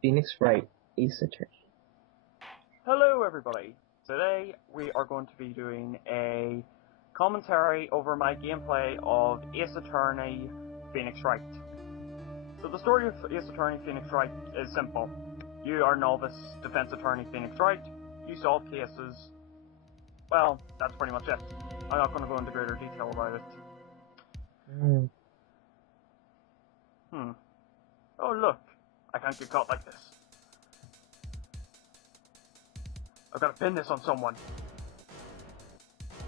Phoenix Wright, Ace Attorney. Hello everybody! Today we are going to be doing a commentary over my gameplay of Ace Attorney Phoenix Wright. So the story of Ace Attorney Phoenix Wright is simple. You are novice defense attorney Phoenix Wright, you solve cases. Well, that's pretty much it. I'm not going to go into greater detail about it. Oh look, I can't get caught like this. I've got to pin this on someone.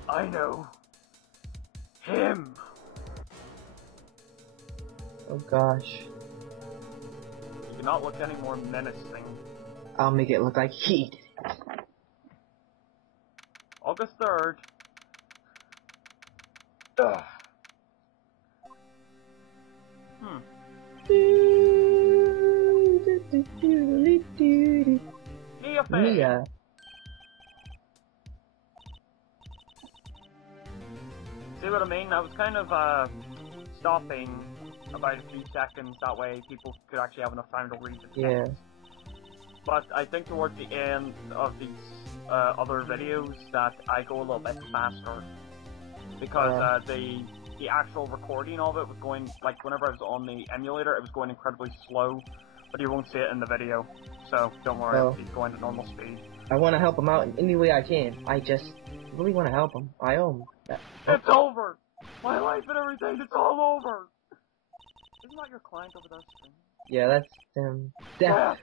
I know. Him! Oh gosh. You cannot look any more menacing. I'll make it look like he did it. August 3rd. Ugh. Mia. See what I mean? I was kind of stopping about a few seconds, that way people could actually have enough time to read the text. Yeah. But I think towards the end of these other videos that I go a little bit faster. Because the actual recording of it was going, like whenever I was on the emulator, it was going incredibly slow. But you won't see it in the video, so don't worry, Well, I'll be going at normal speed. I want to help him out in any way I can. I just really want to help him. I owe him that. It's over! My life and everything, it's all over! Isn't that your client over there? Yeah, that's him. Death.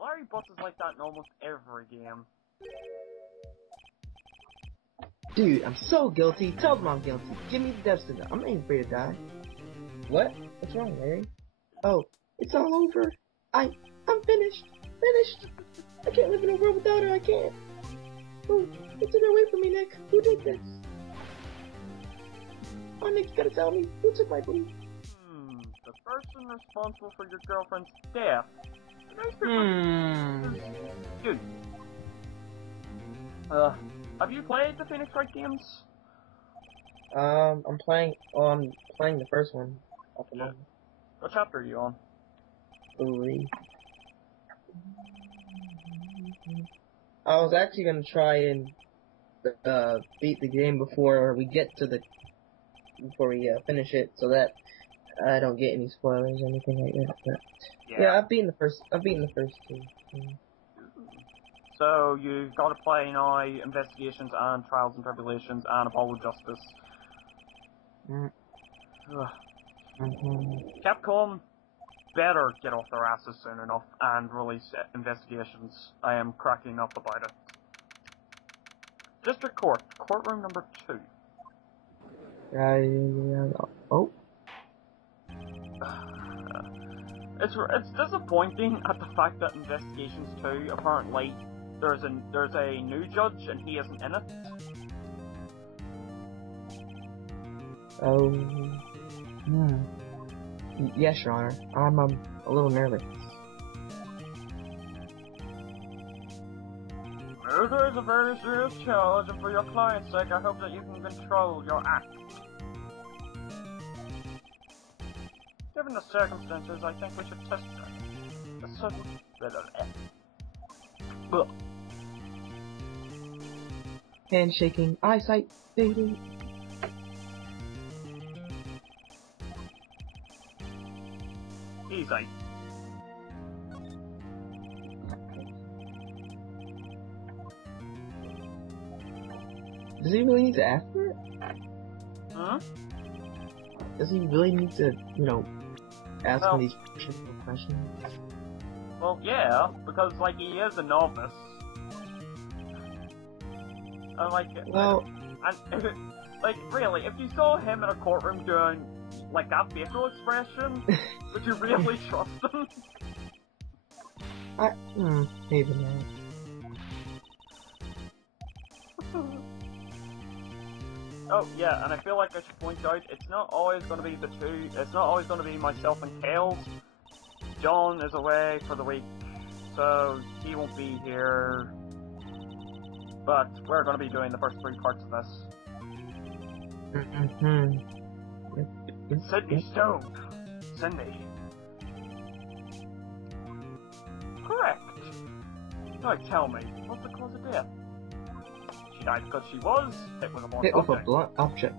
Larry Butts is like that in almost every game. Dude, I'm so guilty. Tell them I'm guilty. Give me the death sentence. I'm not afraid to die. What? What's wrong, Larry? Oh, it's all over. I'm finished. Finished. I can't live in a world without her. I can't. Oh, who took her away from me, Nick? Who did this? Oh, Nick, you gotta tell me. Who took my booty? The person responsible for your girlfriend's death. Dude. Have you played the Phoenix Wright games? I'm playing the first one at the moment. What chapter are you on? 3. I was actually gonna try and beat the game before we finish it, so that I don't get any spoilers or anything like that. But yeah, I've beaten the first 2. So you've got to play now Investigations and Trials and Tribulations and Apollo Justice. Capcom better get off their asses soon enough and release Investigations. I am cracking up about it. District Court, courtroom number 2. Oh. It's disappointing at the fact that Investigations 2 apparently there's a new judge and he isn't in it. Oh. Yes, Your Honor. I'm a little nervous. Murder is a very serious charge, and for your client's sake, I hope that you can control your act. Given the circumstances, I think we should test a certain Ugh. Handshaking, eyesight fading. Easy. Does he really need to ask for it? Huh? Does he really need to, ask him these critical questions? Well, yeah, because, like, he is a novice. And, like, like, really, if you saw him in a courtroom doing, like, that facial expression, would you really trust him? Maybe not. Oh, yeah, and I feel like I should point out, it's not always going to be it's not always going to be myself and Kells. John is away for the week, so he won't be here. But we're going to be doing the first 3 parts of this. Sydney Stone. Cindy. Correct. Now tell me, what's the cause of death? She died because she was hit with a blunt object. Hit with a blunt object.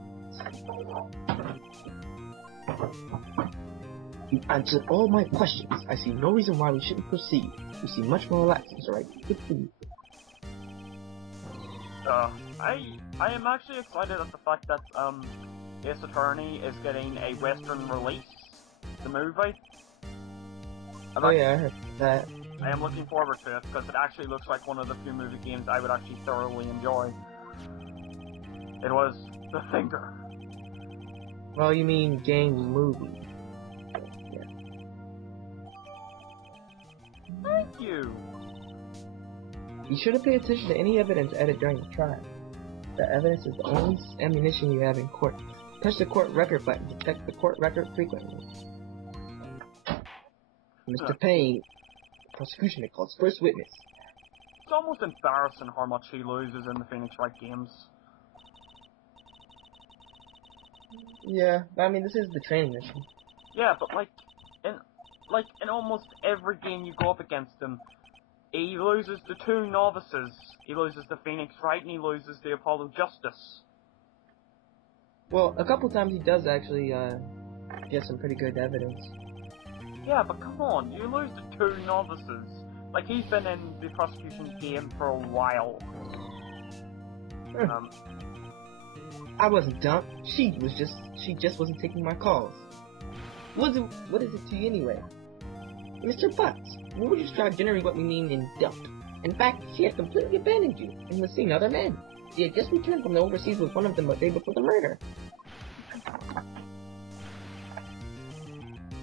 You answered all my questions. I see no reason why we shouldn't proceed. You seem much more relaxed, Mr. Wright. Good for you. I am actually excited at the fact that, Ace Attorney is getting a Western release. The movie. Oh yeah, I heard that. I am looking forward to it, because it actually looks like one of the few movie games I would actually thoroughly enjoy. It was The Finger. Well, you mean game movie. Yeah. Thank you! You shouldn't pay attention to any evidence added during the trial. The evidence is the only ammunition you have in court. Press the court record button to check the court record frequently. Mr. Payne, the prosecution calls first witness. It's almost embarrassing how much he loses in the Phoenix Wright games. Yeah, but I mean, this is the training mission. Yeah, but in almost every game you go up against him, he loses the two novices. He loses the Phoenix Wright and he loses the Apollo Justice. Well, a couple times he does actually get some pretty good evidence. Yeah, but come on, you lose the two novices. Like, he's been in the prosecution game for a while. I wasn't dumb. She just wasn't taking my calls. What is it to you anyway? Mr. Butts, what would you describe generally what we mean in dumped? In fact, she had completely abandoned you and was seeing other men. She had just returned from the overseas with one of them the day before the murder.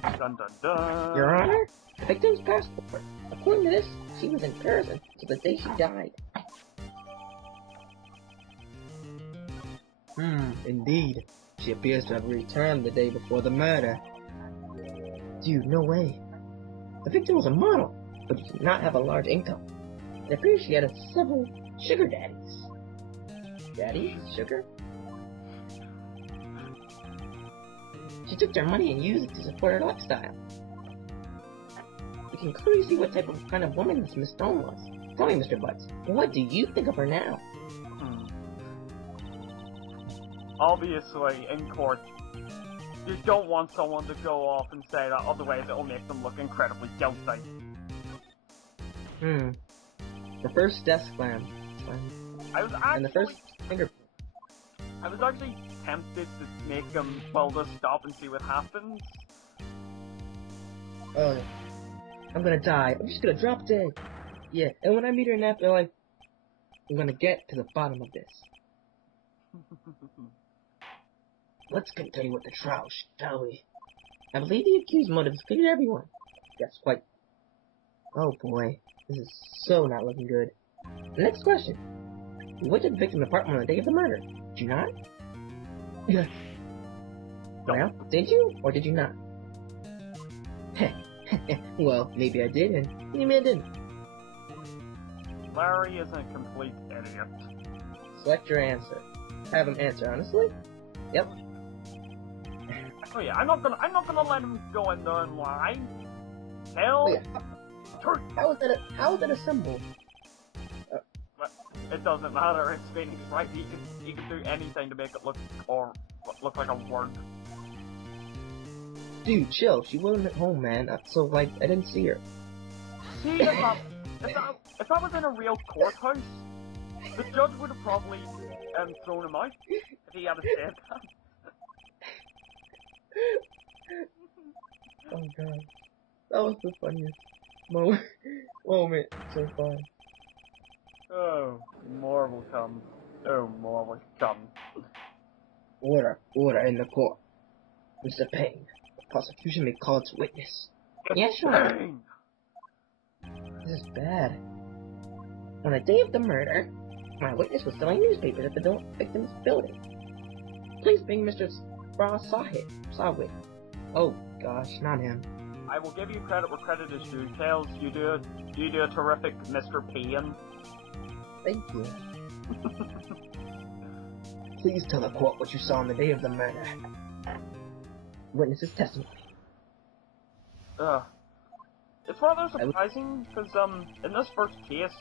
Dun dun dun. Your Honor, the victim's passport. According to this, she was in prison until the day she died. Indeed. She appears to have returned the day before the murder. Dude, no way. The victim was a model, but did not have a large income. It appears she had several sugar daddies. Daddies? Sugar? She took their money and used it to support her lifestyle. You can clearly see what type of kind of woman this Miss Stone was. Tell me, Mr. Butts, what do you think of her now? Obviously, in court, you don't want someone to go off and say that, otherwise it'll make them look incredibly guilty. The first death slam. And the first fingerprint. I was actually tempted to make him, just stop and see what happens. Oh, I'm gonna die. I'm just gonna drop dead. Yeah, and when I meet her in afterlife, I'm gonna get to the bottom of this. Let's continue with the trial, shall we? I believe the accused motives cleared everyone. That's quite... Oh boy, this is so not looking good. The next question. You went to the victim's apartment on the day of the murder, did you not? Yes. Well, did you, or did you not? Well, maybe I did, and maybe I didn't. Larry is a complete idiot. Select your answer. Have him answer honestly? Yep. Oh yeah, I'm not gonna let him go in there and lie. Hell. Oh, yeah. How is that a symbol? It doesn't matter. It's Phoenix Wright. He can do anything to make it look like a word. Dude, chill. She wasn't at home, man. So I didn't see her. See, if I was in a real courthouse, the judge would have probably thrown him out if he had said that. Oh god, that was the funniest moment so far. Oh, more will come. Oh, more will come. Order in the court. Mr. Payne, the prosecution may call its witness. Yes, sure. This is bad. On the day of the murder, my witness was selling newspapers at the victim's building. Please bring Mr. Sawit. Oh gosh, not him. I will give you credit where credit is due. Kells, you do a terrific Mr. Payne. Thank you. Please tell the court what you saw on the day of the murder. Witness's testimony. It's rather surprising, because, in this first case,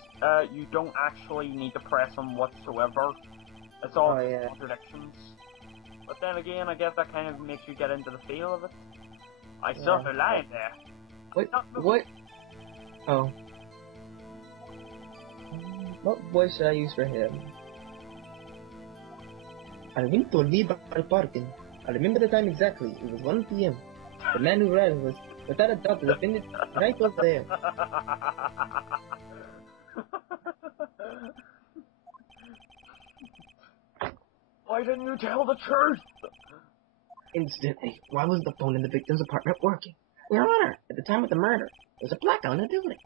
you don't actually need to press them whatsoever. It's all contradictions. But then again, I guess that kind of makes you get into the feel of it. I saw her lying there. What? Oh. What voice should I use for him? Al viento olvida al parque. I remember the time exactly. It was 1 p.m. The man who ran was, without a doubt, the defendant right over there. Why didn't you tell the truth? Instantly. Why was the phone in the victim's apartment working? Your Honor, at the time of the murder, there was a blackout in the building.